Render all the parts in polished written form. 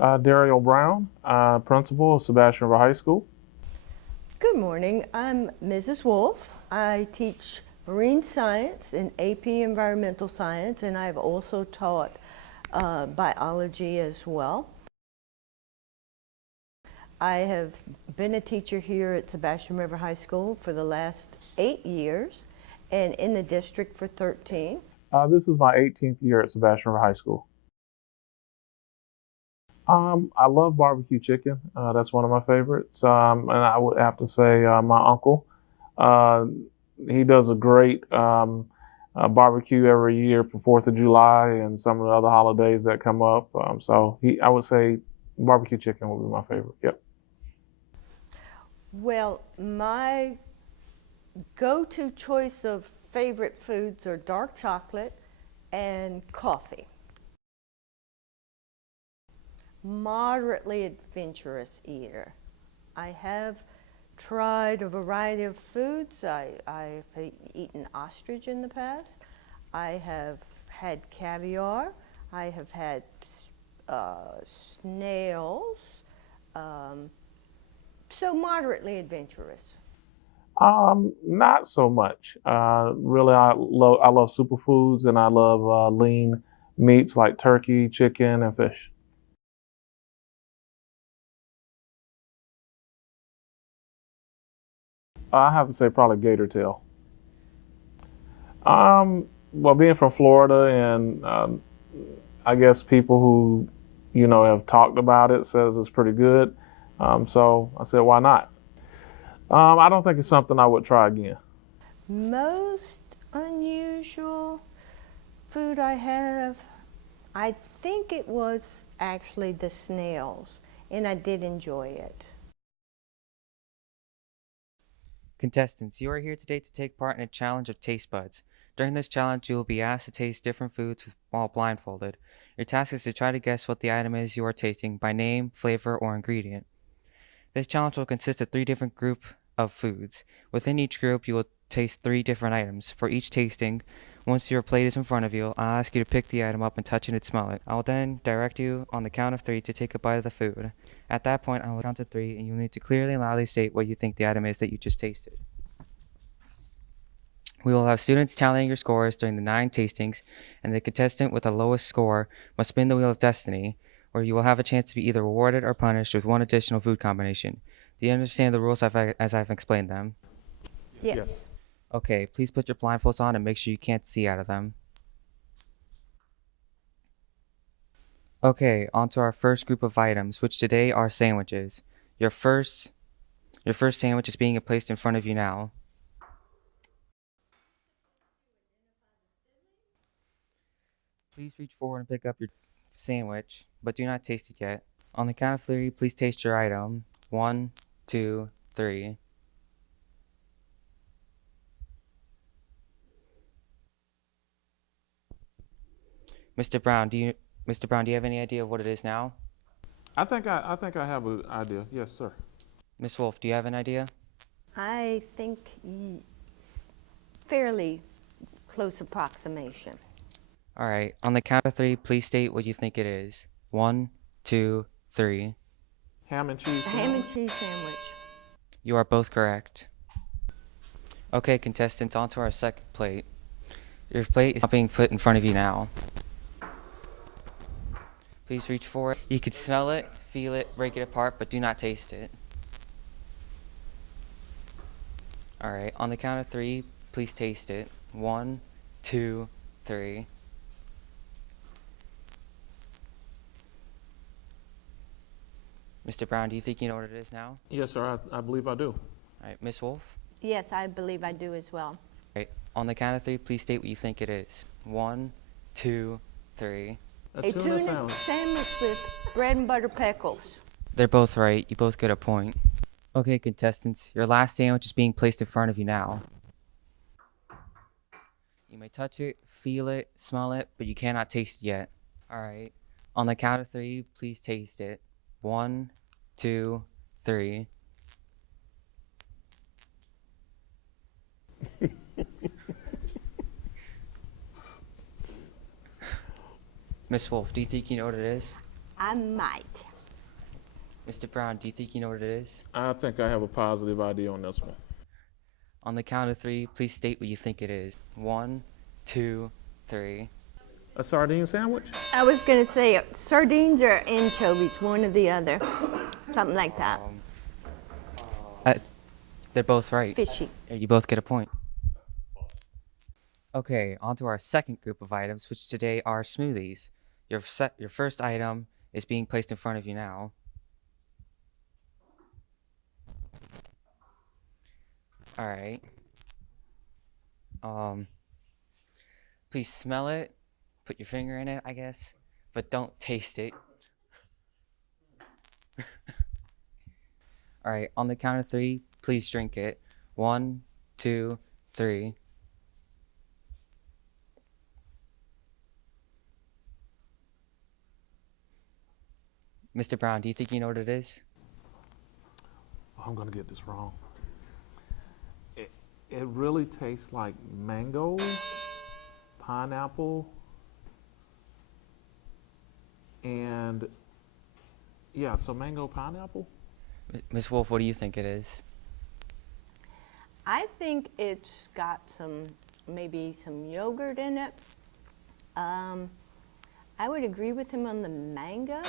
Daryl Brown, principal of Sebastian River High School. Good morning. I'm Mrs. Wolff. I teach marine science and AP environmental science, and I've also taught biology as well. I have been a teacher here at Sebastian River High School for the last 8 years and in the district for 13. This is my 18th year at Sebastian River High School. I love barbecue chicken. That's one of my favorites. And I would have to say my uncle. Uh, he does a great barbecue every year for 4th of July and some of the other holidays that come up. I would say barbecue chicken would be my favorite. Yep. Well, my go-to choice of favorite foods are dark chocolate and coffee. Moderately adventurous eater. I have tried a variety of foods. I've eaten ostrich in the past. I have had caviar. I have had snails. So moderately adventurous. Not so much. Really, I love superfoods and I love lean meats like turkey, chicken, and fish. I have to say probably gator tail. Well, being from Florida and I guess people who have talked about it says it's pretty good. So I said, why not? I don't think it's something I would try again. Most unusual food I have, I think it was actually the snails, and I did enjoy it. Contestants, you are here today to take part in a challenge of taste buds. During this challenge, you will be asked to taste different foods while blindfolded. Your task is to try to guess what the item is you are tasting by name, flavor, or ingredient. This challenge will consist of 3 different groups of foods. Within each group, you will taste 3 different items. For each tasting, once your plate is in front of you, I'll ask you to pick the item up and touch it and smell it. I will then direct you on the count of 3 to take a bite of the food. At that point, I will count to 3, and you'll need to clearly and loudly state what you think the item is that you just tasted. We will have students tallying your scores during the 9 tastings, and the contestant with the lowest score must spin the wheel of destiny, where you will have a chance to be either rewarded or punished with one additional food combination. Do you understand the rules as I've explained them? Yes. Okay, please put your blindfolds on and make sure you can't see out of them. Okay, on to our first group of items, which today are sandwiches. Your first sandwich is being placed in front of you now. Please reach forward and pick up your sandwich, but do not taste it yet. On the count of 3, please taste your item. 1, 2, 3. Mr. Brown, do you have any idea of what it is now? I think I have an idea. Yes, sir. Miss Wolff, do you have an idea? I think fairly close approximation. All right. On the count of 3, please state what you think it is. 1, 2, 3. Ham and cheese. A ham and cheese sandwich. You are both correct. Okay, contestants, on to our second plate. Your plate is being put in front of you now. Please reach for it. You can smell it, feel it, break it apart, but do not taste it. All right. On the count of 3, please taste it. 1, 2, 3. Mr. Brown, do you think you know what it is now? Yes, sir. I believe I do. All right. Miss Wolff? Yes, I believe I do as well. All right. On the count of 3, please state what you think it is. 1, 2, 3. A tuna sandwich with bread and butter pickles. They're both right. You both get a point. Okay, contestants, your last sandwich is being placed in front of you now. You may touch it, feel it, smell it, but you cannot taste it yet. All right. On the count of 3, please taste it. 1, 2, 3. Miss Wolff, do you think you know what it is? I might. Mr. Brown, do you think you know what it is? I think I have a positive idea on this one. On the count of three, please state what you think it is. 1, 2, 3. A sardine sandwich? I was going to say sardines or anchovies, one or the other. Something like that. They're both right. Fishy. You both get a point. Okay, on to our second group of items, which today are smoothies. Your first item is being placed in front of you now. All right. Please smell it. Put your finger in it, I guess, but don't taste it. All right, on the count of three, please drink it. 1, 2, 3. Mr. Brown, do you think you know what it is? I'm gonna get this wrong. It really tastes like mango, pineapple, and yeah, so mango, pineapple. Ms. Wolff, what do you think it is? I think it's got maybe some yogurt in it. I would agree with him on the mango,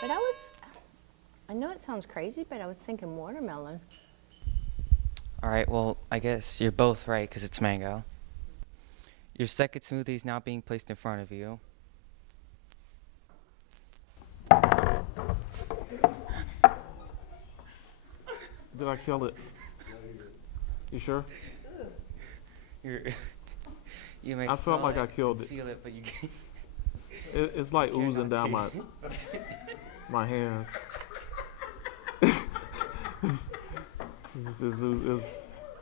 but I know it sounds crazy, but I was thinking watermelon. All right, well, I guess you're both right because it's mango. Your second smoothie is now being placed in front of you. Did I kill it? You sure? You may I felt like I killed it. Feel it, but you can't. It's like oozing down my hands.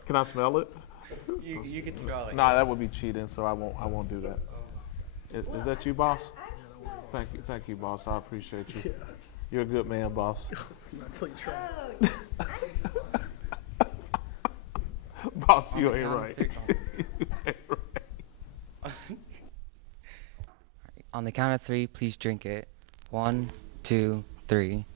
Can I smell it? You can smell it. Nah, that would be cheating, so I won't do that. Is that you, boss? Thank you, boss. I appreciate you. You're a good man, boss. Until you try. Boss, you ain't right. On the count of three, please drink it. 1, 2, 3.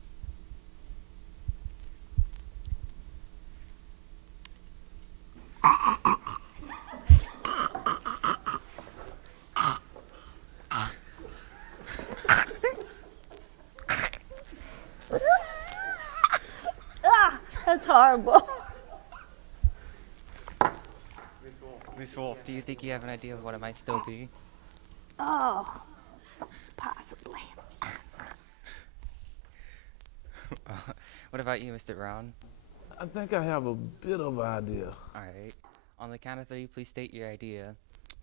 That's horrible. Ms. Wolff, do you think you have an idea of what it might still be? Oh, possibly. What about you, Mr. Brown? I think I have a bit of an idea. All right. On the count of three, please state your idea.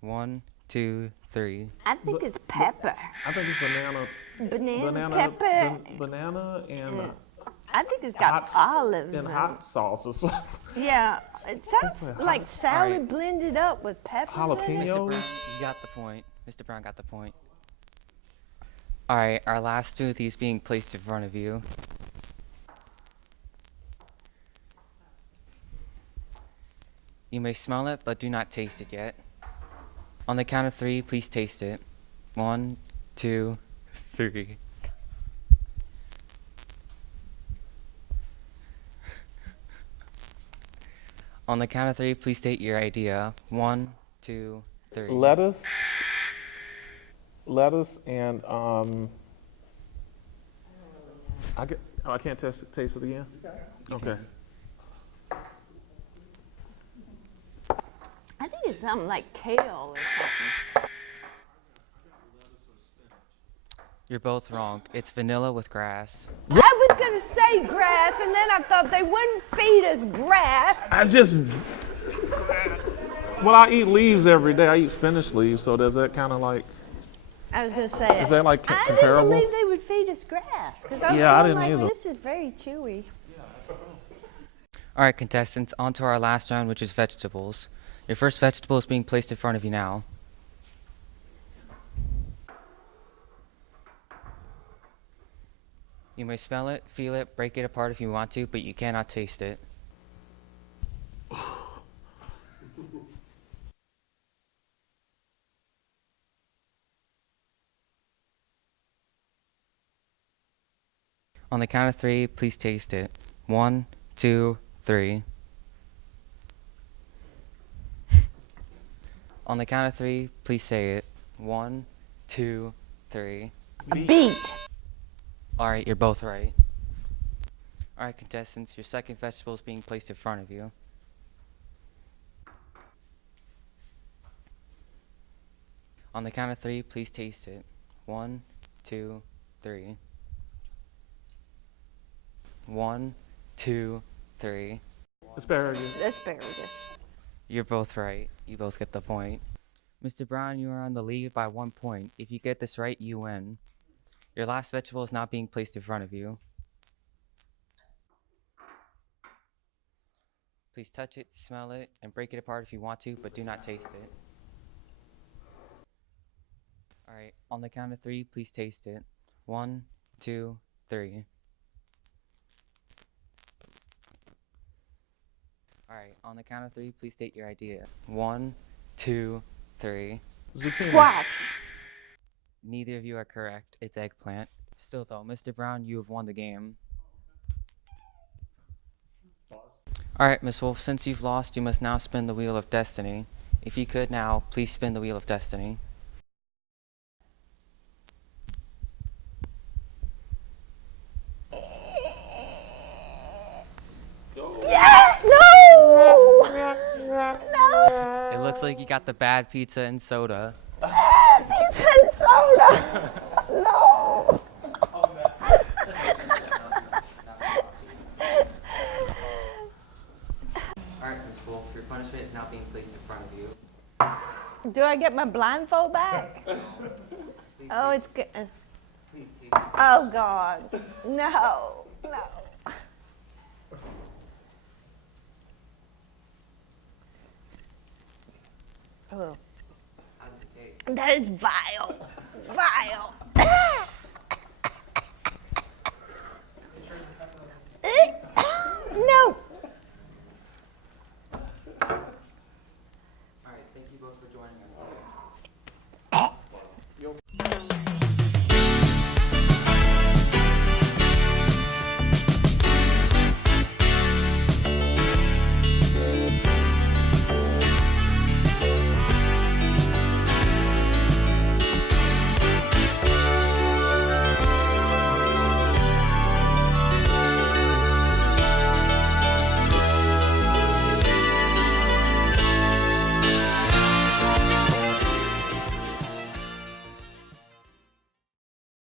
1, 2, 3. I think it's pepper. I think it's banana, pepper. banana, and I think it's got olives and hot sauce or something. Yeah, it sounds like salad Alright. blended up with pepper. Jalapeno. Mr. Brown, you got the point. Mr. Brown got the point. All right, our last smoothie is being placed in front of you. You may smell it, but do not taste it yet. On the count of three, please taste it. 1, 2, 3. On the count of three, please state your idea. 1, 2, 3. Lettuce, and I can't taste it again. Okay. I think it's something like kale or something. You're both wrong. It's vanilla with grass. I was going to say grass, and then I thought they wouldn't feed us grass. Well, I eat leaves every day. I eat spinach leaves, so does that kind of like, I was going to say is that like I comparable? didn't believe they would feed us grass. Because I was Yeah, I going didn't like, either. this is very chewy. All right, contestants, on to our last round, which is vegetables. Your first vegetable is being placed in front of you now. You may smell it, feel it, break it apart if you want to, but you cannot taste it. On the count of three, please taste it. 1, 2, 3. On the count of three, please say it. 1, 2, 3. A beet. Alright, you're both right. Alright, contestants, your second vegetable is being placed in front of you. On the count of three, please taste it. 1, 2, 3. 1, 2, 3. Asparagus. Asparagus. You're both right. You both get the point. Mr. Brown, you are on the lead by 1 point. If you get this right, you win. Your last vegetable is not being placed in front of you. Please touch it, smell it, and break it apart if you want to, but do not taste it. Alright, on the count of three, please taste it. 1, 2, 3. Alright, on the count of three, please state your idea. 1, 2, 3. Zucchini. Squash. Neither of you are correct. It's eggplant. Still though, Mr. Brown, you have won the game. Alright, Miss Wolff, since you've lost, you must now spin the wheel of destiny. If you could now, please spin the wheel of destiny. Yeah! No! No! It looks like you got the bad pizza and soda. Pizza and soda! No! Alright, Miss Wolff, your punishment is now being placed in front of you. Do I get my blindfold back? Please Oh, take- it's good. please take it. Oh, God. No. No. Oh, How does it taste? that is vile. Vile.